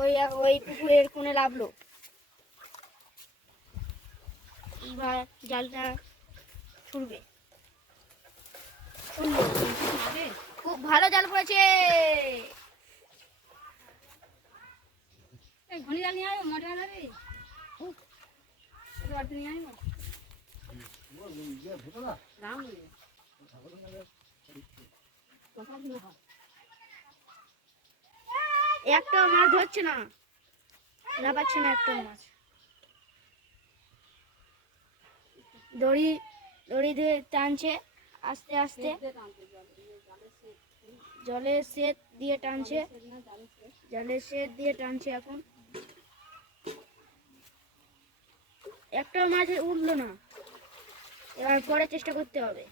ওই ওই পুকুরের কোণে লাভলো। এবার জালটা ছুড়বে, খুব ভালো জাল পড়েছে। ঘনি জাল নিয়ে আয়, মোটা যাবে নিয়ে আয়। একটা মাছ ধরছে না, না পাচ্ছে না একটা মাছ। দড়ি দড়ি দিয়ে টানছে আস্তে আস্তে, জলের সেট দিয়ে টানছে, জলের সেট দিয়ে টানছে। এখন একটা মাছ উঠলো না, এবার পরে চেষ্টা করতে হবে।